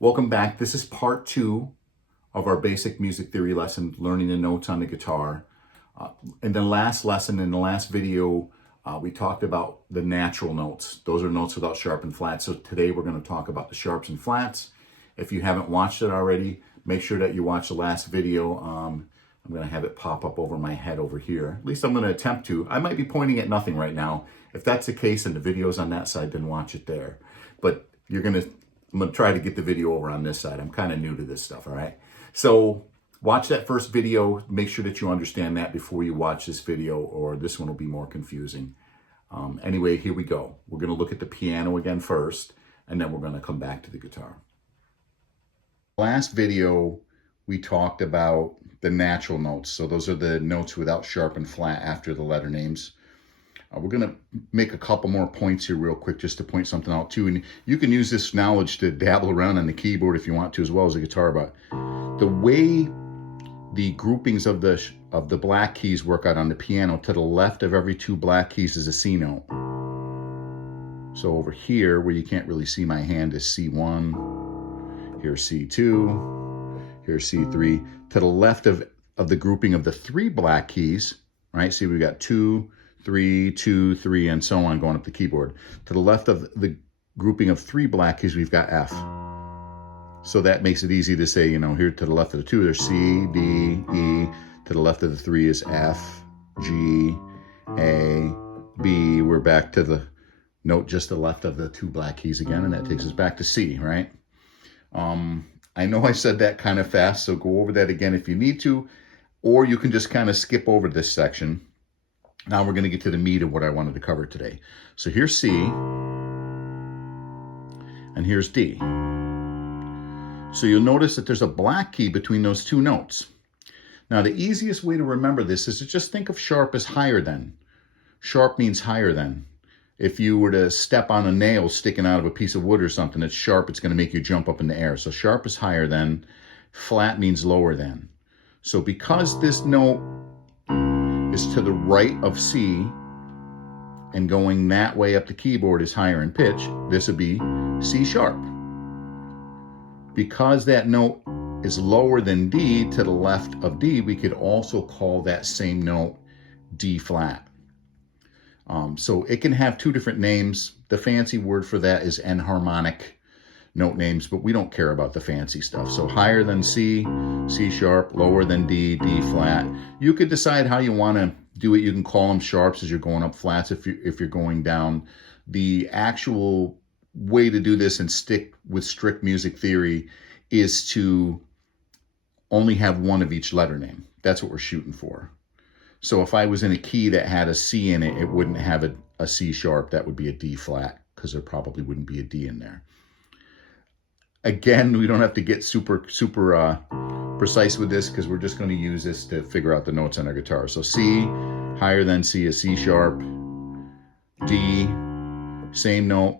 Welcome back. This is part two of our basic music theory lesson, learning the notes on the guitar. In the last lesson, in the last video, we talked about the natural notes. Those are notes without sharp and flat. So today we're going to talk about the sharps and flats. If you haven't watched it already, make sure that you watch the last video. I'm going to have it pop up over my head over here. At least I'm going to attempt to. I might be pointing at nothing right now. If that's the case and the video's on that side, then watch it there. But I'm going to try to get the video over on this side. I'm kind of new to this stuff, all right? So watch that first video. Make sure that you understand that before you watch this video, or this one will be more confusing. Anyway, here we go. We're going to look at the piano again first, and then we're going to come back to the guitar. Last video, we talked about the natural notes. So those are the notes without sharp and flat after the letter names. We're going to make a couple more points here real quick just to point something out too. And you can use this knowledge to dabble around on the keyboard if you want to, as well as the guitar. But the way the groupings of the black keys work out on the piano, to the left of every two black keys is a C note. So over here, where you can't really see my hand, is C1. Here's C2. Here's C3. To the left of the grouping of the three black keys, right? See, we've got 2, 3, 2, 3, and so on going up the keyboard. To the left of the grouping of three black keys, we've got F. So that makes it easy to say, you know, here to the left of the 2, there's C, D, E. To the left of the 3 is F, G, A, B. We're back to the note just to the left of the two black keys again, and that takes us back to C, right? I know I said that kind of fast, so go over that again if you need to, or you can just kind of skip over this section. Now we're going to get to the meat of what I wanted to cover today. So here's C, and here's D. So you'll notice that there's a black key between those two notes. Now the easiest way to remember this is to just think of sharp as higher than. Sharp means higher than. If you were to step on a nail sticking out of a piece of wood or something that's sharp, it's going to make you jump up in the air. So sharp is higher than, flat means lower than. So because this note is to the right of C and going that way up the keyboard is higher in pitch, this would be C sharp. Because that note is lower than D, to the left of D, we could also call that same note D flat. So it can have two different names. The fancy word for that is enharmonic note names, but we don't care about the fancy stuff. So higher than C, C sharp, lower than D, D flat. You could decide how you want to do it. You can call them sharps as you're going up, flats if you're going down. The actual way to do this and stick with strict music theory is to only have one of each letter name. That's what we're shooting for. So if I was in a key that had a C in it, it wouldn't have a C sharp. That would be a D flat, because there probably wouldn't be a D in there. Again, we don't have to get super precise with this, because we're just going to use this to figure out the notes on our guitar. So C, higher than C is C sharp. D, same note,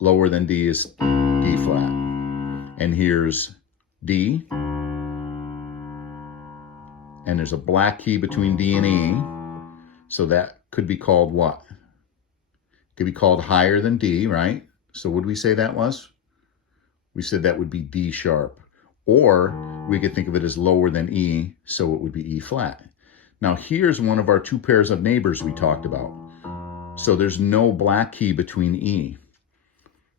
lower than D is D flat. And here's D. And there's a black key between D and E. So that could be called what? It could be called higher than D, right? So what did we say that was? We said that would be D sharp. Or we could think of it as lower than E, so it would be E flat. Now here's one of our two pairs of neighbors we talked about. So there's no black key between E.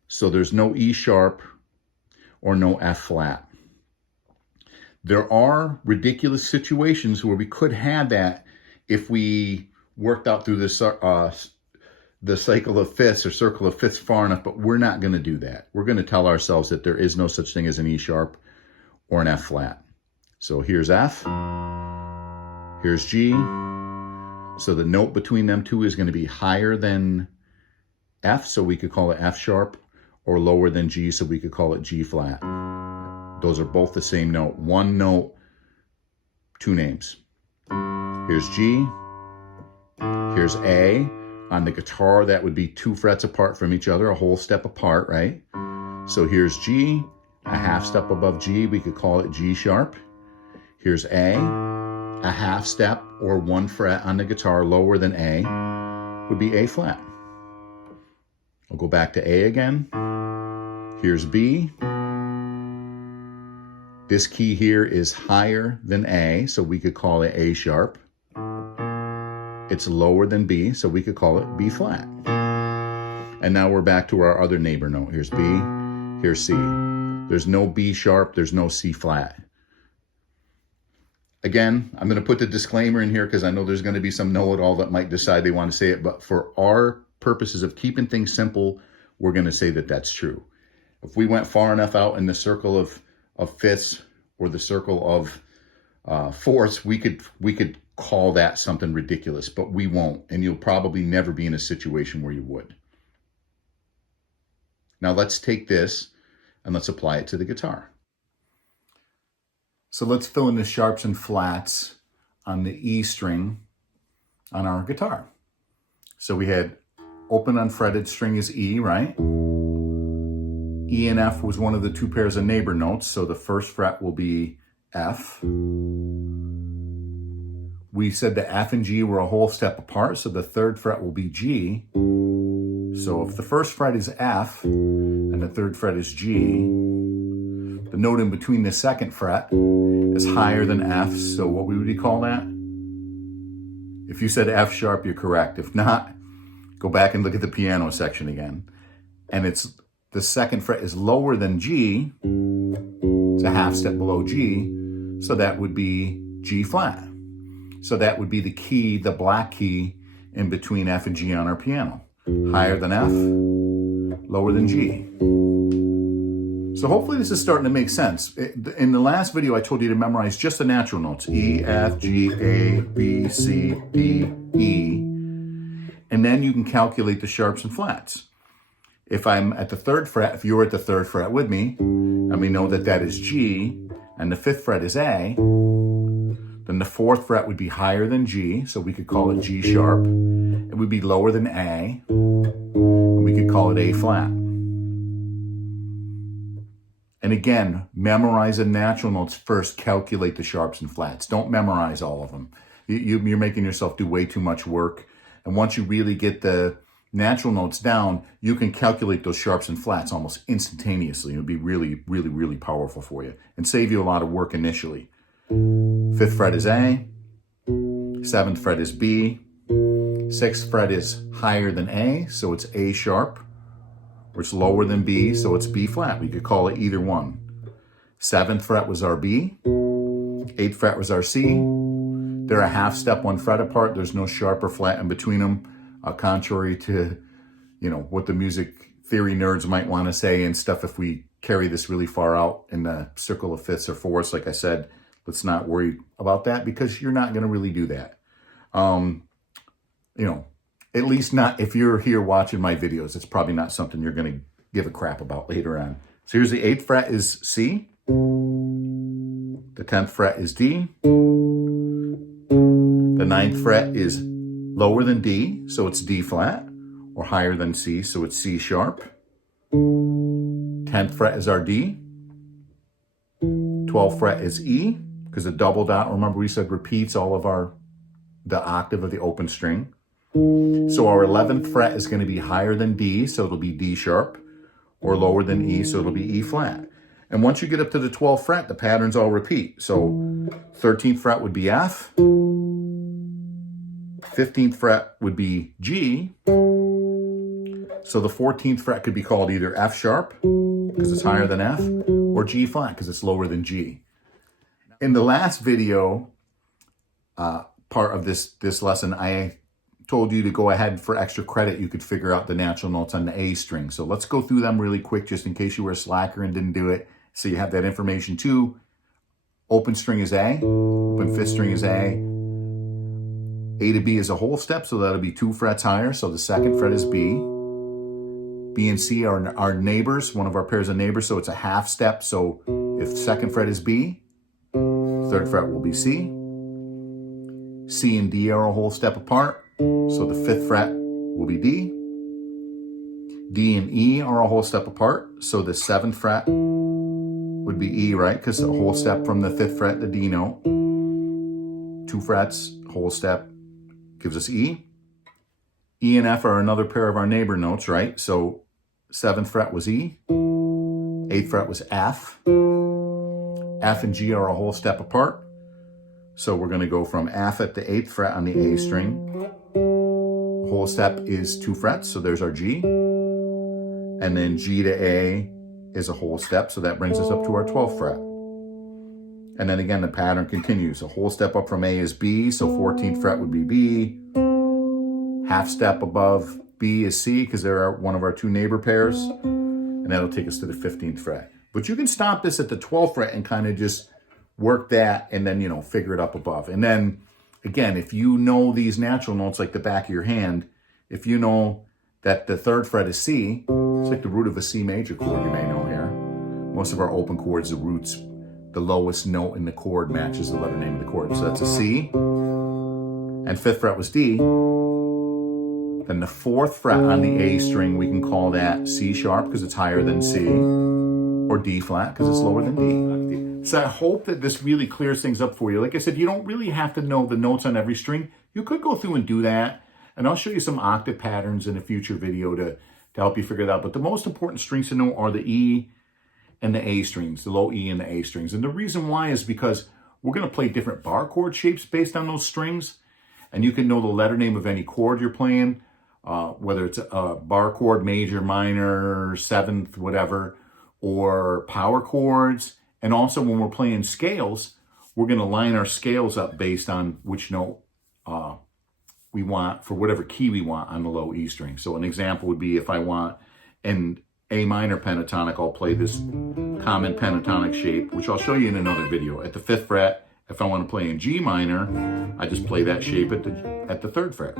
So there's no E sharp or no F flat. There are ridiculous situations where we could have that if we worked out through this the cycle of fifths or circle of fifths far enough, but we're not going to do that. We're going to tell ourselves that there is no such thing as an E sharp or an F flat. So here's F, here's G. So the note between them two is going to be higher than F, so we could call it F sharp, or lower than G, so we could call it G flat. Those are both the same note. One note, two names. Here's G, here's A. On the guitar, that would be 2 frets apart from each other, a whole step apart, right? So here's G, a half step above G, we could call it G sharp. Here's A half step or 1 fret on the guitar lower than A would be A flat. I'll go back to A again. Here's B. This key here is higher than A, so we could call it A sharp. It's lower than B, so we could call it B flat. And now we're back to our other neighbor note. Here's B, here's C. There's no B sharp, there's no C flat. Again, I'm going to put the disclaimer in here because I know there's going to be some know-it-all that might decide they want to say it, but for our purposes of keeping things simple, we're going to say that that's true. If we went far enough out in the circle of fifths or the circle of fourths, we could call that something ridiculous, but we won't, and you'll probably never be in a situation where you would. Now let's take this and let's apply it to the guitar. So let's fill in the sharps and flats on the E string on our guitar. So we had open unfretted string is E, right? E and F was one of the two pairs of neighbor notes, so the first fret will be F. We said the F and G were a whole step apart, so the third fret will be G. So if the first fret is F and the third fret is G, the note in between the second fret is higher than F, so what would we call that? If you said F sharp, you're correct. If not, go back and look at the piano section again. And it's the second fret is lower than G, it's a half step below G, so that would be G flat. So that would be the key, the black key in between F and G on our piano. Higher than F, lower than G. So hopefully this is starting to make sense. In the last video, I told you to memorize just the natural notes. E, F, G, A, B, C, D, E. And then you can calculate the sharps and flats. If I'm at the third fret, if you're at the third fret with me, and we know that that is G, and the fifth fret is A, then the fourth fret would be higher than G, so we could call it G sharp. It would be lower than A, and we could call it A flat. And again, memorize the natural notes first, calculate the sharps and flats. Don't memorize all of them. You're making yourself do way too much work. And once you really get the natural notes down, you can calculate those sharps and flats almost instantaneously. It'll be really, really, really powerful for you and save you a lot of work initially. Fifth fret is A, seventh fret is B, sixth fret is higher than A, so it's A sharp. Or it's lower than B, so it's B flat. We could call it either one. Seventh fret was our B. Eighth fret was our C. They're a half step, one fret apart. There's no sharp or flat in between them, contrary to, what the music theory nerds might want to say and stuff. If we carry this really far out in the circle of fifths or fourths, like I said, let's not worry about that because you're not going to really do that. At least not if you're here watching my videos. It's probably not something you're going to give a crap about later on. So here's the 8th fret is C. The 10th fret is D. The 9th fret is lower than D, so it's D flat, or higher than C, so it's C sharp. 10th fret is our D. 12th fret is E, because the double dot, remember we said repeats all of the octave of the open string. So our 11th fret is going to be higher than D, so it'll be D sharp, or lower than E, so it'll be E flat. And once you get up to the 12th fret, the patterns all repeat. So 13th fret would be F, 15th fret would be G, so the 14th fret could be called either F sharp, because it's higher than F, or G flat, because it's lower than G. In the last video, part of this lesson, I told you to go ahead for extra credit. You could figure out the natural notes on the A string. So let's go through them really quick, just in case you were a slacker and didn't do it. So you have that information too. Open string is A, open fifth string is A. A to B is a whole step, so that'll be 2 frets higher. So the 2nd fret is B. B and C are our neighbors, one of our pairs of neighbors, so it's a half step. So if 2nd fret is B, 3rd fret will be C. C and D are a whole step apart. So the 5th fret will be D. D and E are a whole step apart. So the 7th fret would be E, right? Because a whole step from the 5th fret, the D note. 2 frets, whole step, gives us E. E and F are another pair of our neighbor notes, right? So 7th fret was E. 8th fret was F. F and G are a whole step apart. So we're going to go from F at the 8th fret on the A string. Whole step is 2 frets, so there's our G. And then G to A is a whole step, so that brings us up to our 12th fret. And then again, the pattern continues. A whole step up from A is B, so 14th fret would be B. Half step above B is C, because they're one of our 2 neighbor pairs. And that'll take us to the 15th fret. But you can stop this at the 12th fret and kind of just work that and then, you know, figure it up above. And then, again, if you know these natural notes like the back of your hand, if you know that the 3rd fret is C, it's like the root of a C major chord, you may know here. Most of our open chords, the roots, the lowest note in the chord matches the letter name of the chord. So that's a C. And 5th fret was D. Then the 4th fret on the A string, we can call that C sharp because it's higher than C, or D flat because it's lower than D. So I hope that this really clears things up for you. Like I said, you don't really have to know the notes on every string. You could go through and do that. And I'll show you some octave patterns in a future video to help you figure it out. But the most important strings to know are the E and the A strings, the low E and the A strings. And the reason why is because we're going to play different bar chord shapes based on those strings. And you can know the letter name of any chord you're playing, whether it's a bar chord, major, minor, 7th, whatever, or power chords. And also when we're playing scales, we're going to line our scales up based on which note we want for whatever key we want on the low E string. So an example would be if I want an A minor pentatonic, I'll play this common pentatonic shape, which I'll show you in another video. At the 5th fret, if I want to play in G minor, I just play that shape at the 3rd fret.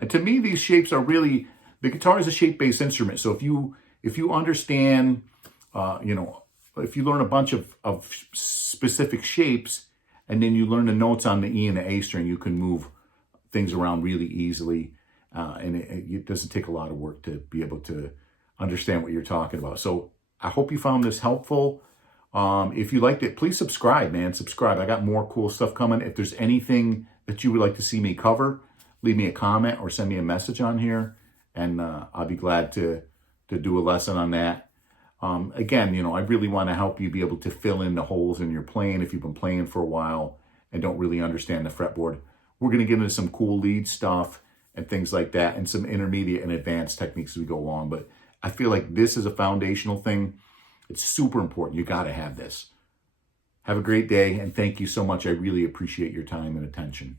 And to me, these shapes are really, the guitar is a shape-based instrument. So if you understand, if you learn a bunch of specific shapes, and then you learn the notes on the E and the A string, you can move things around really easily. And it doesn't take a lot of work to be able to understand what you're talking about. So I hope you found this helpful. If you liked it, please subscribe, man. Subscribe. I got more cool stuff coming. If there's anything that you would like to see me cover, leave me a comment or send me a message on here. And I'll be glad to do a lesson on that. Again, I really want to help you be able to fill in the holes in your playing if you've been playing for a while and don't really understand the fretboard. We're going to get into some cool lead stuff and things like that, and some intermediate and advanced techniques as we go along. But I feel like this is a foundational thing. It's super important. You got to have this. Have a great day, and thank you so much. I really appreciate your time and attention.